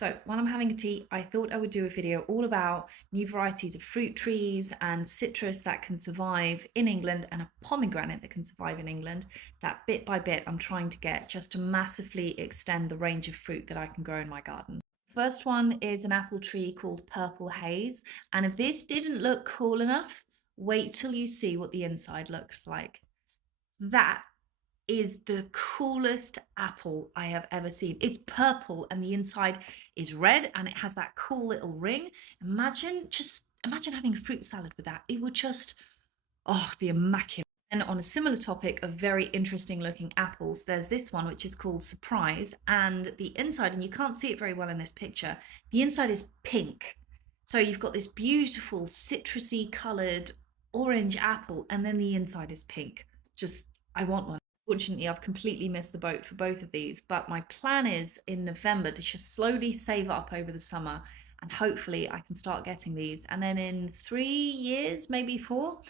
So when I'm having a tea, I thought I would do a video all about new varieties of fruit trees and citrus that can survive in England and a pomegranate that can survive in England that bit by bit I'm trying to get just to massively extend the range of fruit that I can grow in my garden. First one is an apple tree called Purple Haze. And if this didn't look cool enough, wait till you see what the inside looks like. That is the coolest apple I have ever seen. It's purple and the inside is red and it has that cool little ring. Imagine having a fruit salad with that. It would just, oh, it'd be immaculate. And on a similar topic of very interesting looking apples, there's this one which is called Surprise, and the inside, and you can't see it very well in this picture, the inside is pink. So you've got this beautiful citrusy colored orange apple, and then the inside is pink. Just, I want one. Fortunately, I've completely missed the boat for both of these, but my plan is in November to just slowly save up over the summer and hopefully I can start getting these. And then in 3 years, maybe four,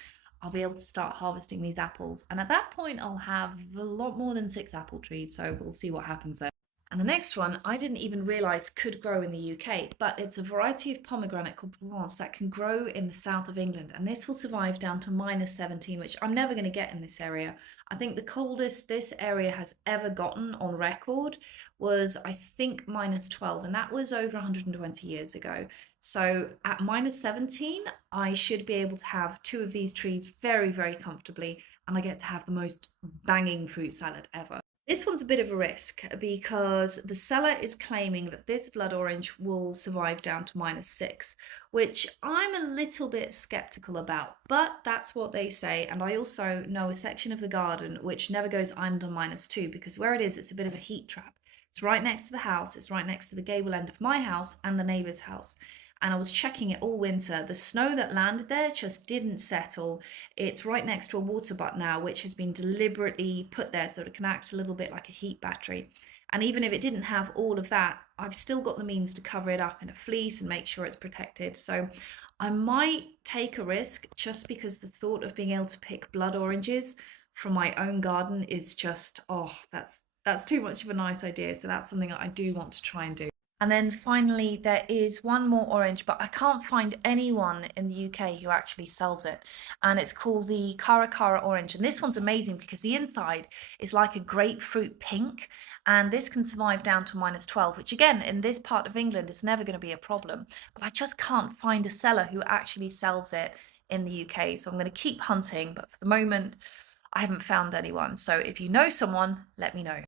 I'll be able to start harvesting these apples. And at that point, I'll have a lot more than 6 apple trees. So we'll see what happens there. And the next one, I didn't even realize could grow in the UK, but it's a variety of pomegranate called Provence that can grow in the south of England. And this will survive down to -17, which I'm never going to get in this area. I think the coldest this area has ever gotten on record was, I think, -12, and that was over 120 years ago. So at -17, I should be able to have two of these trees very, very comfortably, and I get to have the most banging fruit salad ever. This one's a bit of a risk because the seller is claiming that this blood orange will survive down to -6, which I'm a little bit skeptical about, but that's what they say. And I also know a section of the garden which never goes under -2 because where it is, it's a bit of a heat trap. It's right next to the house, it's right next to the gable end of my house and the neighbour's house. And I was checking it all winter. The snow that landed there just didn't settle. It's right next to a water butt now, which has been deliberately put there so it can act a little bit like a heat battery. And even if it didn't have all of that, I've still got the means to cover it up in a fleece and make sure it's protected. So I might take a risk just because the thought of being able to pick blood oranges from my own garden is just, oh, that's too much of a nice idea. So that's something that I do want to try and do. And then finally, there is one more orange, but I can't find anyone in the UK who actually sells it. And it's called the Cara Cara orange. And this one's amazing because the inside is like a grapefruit pink. And this can survive down to -12, which again, in this part of England, is never going to be a problem. But I just can't find a seller who actually sells it in the UK. So I'm going to keep hunting. But for the moment, I haven't found anyone. So if you know someone, let me know.